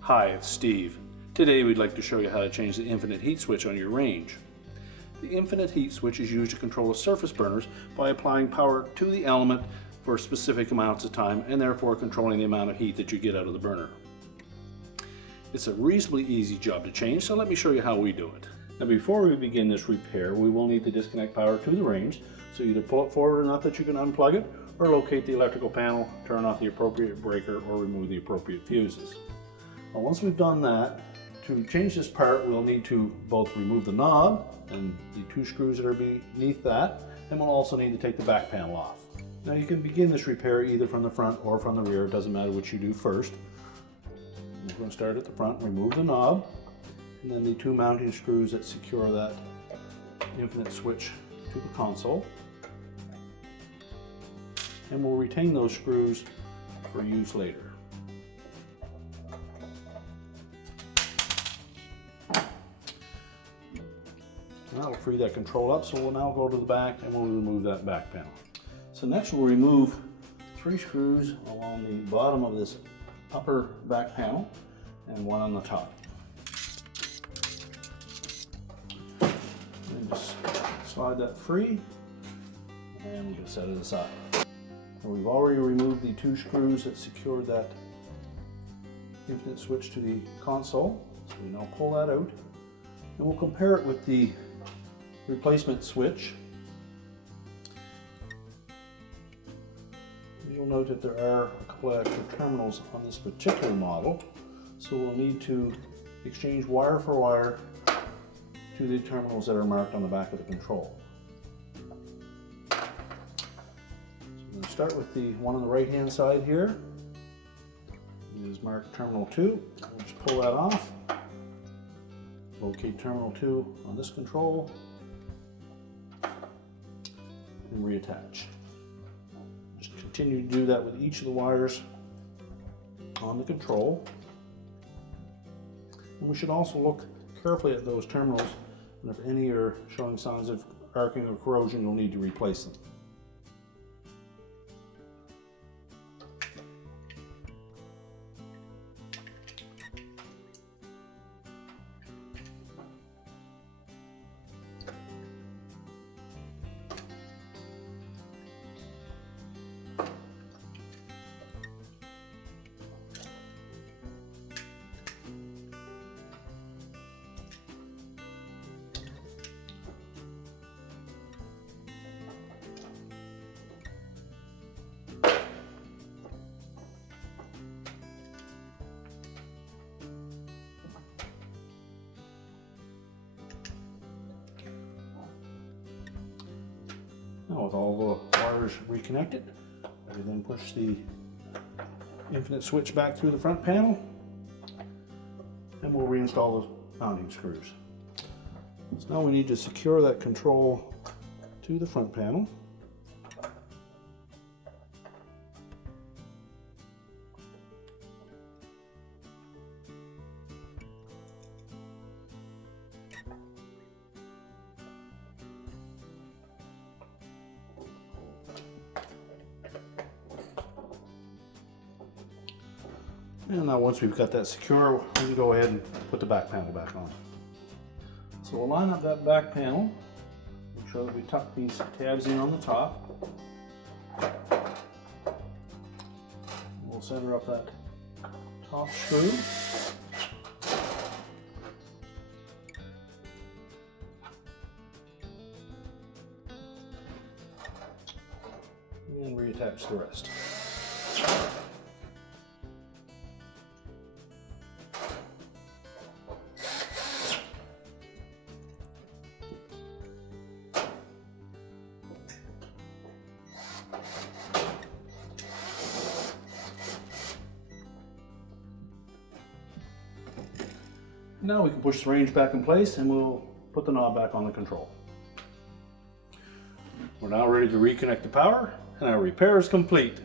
Hi, it's Steve. Today we'd like to show you how to change the infinite heat switch on your range. The infinite heat switch is used to control the surface burners by applying power to the element for specific amounts of time and therefore controlling the amount of heat that you get out of the burner. It's a reasonably easy job to change, so let me show you how we do it. Now before we begin this repair, we will need to disconnect power to the range, so either pull it forward enough that you can unplug it, or locate the electrical panel, turn off the appropriate breaker, or remove the appropriate fuses. Now once we've done that, to change this part we'll need to both remove the knob and the two screws that are beneath that, and we'll also need to take the back panel off. Now you can begin this repair either from the front or from the rear, it doesn't matter which you do first. We're going to start at the front, remove the knob, and then the two mounting screws that secure that infinite switch to the console. And we'll retain those screws for use later. That'll free that control up, so we'll now go to the back and we'll remove that back panel. So next we'll remove 3 screws along the bottom of this upper back panel and one on the top. And just slide that free and we can set it aside. And we've already removed the 2 screws that secured that infinite switch to the console. So we now pull that out and we'll compare it with the replacement switch. You'll note that there are a couple of extra terminals on this particular model, so we'll need to exchange wire for wire to the terminals that are marked on the back of the control. So I'm going to start with the one on the right hand side here. It is marked terminal 2. We'll just pull that off. Locate terminal 2 on this control and reattach. Just continue to do that with each of the wires on the control. And we should also look carefully at those terminals, and if any are showing signs of arcing or corrosion, you'll need to replace them. Now with all the wires reconnected, we then push the infinite switch back through the front panel and we'll reinstall the mounting screws. So now we need to secure that control to the front panel. And now once we've got that secure, we can go ahead and put the back panel back on. So we'll line up that back panel, make sure that we tuck these tabs in on the top. We'll center up that top screw. And reattach the rest. Now we can push the range back in place and we'll put the knob back on the control. We're now ready to reconnect the power and our repair is complete.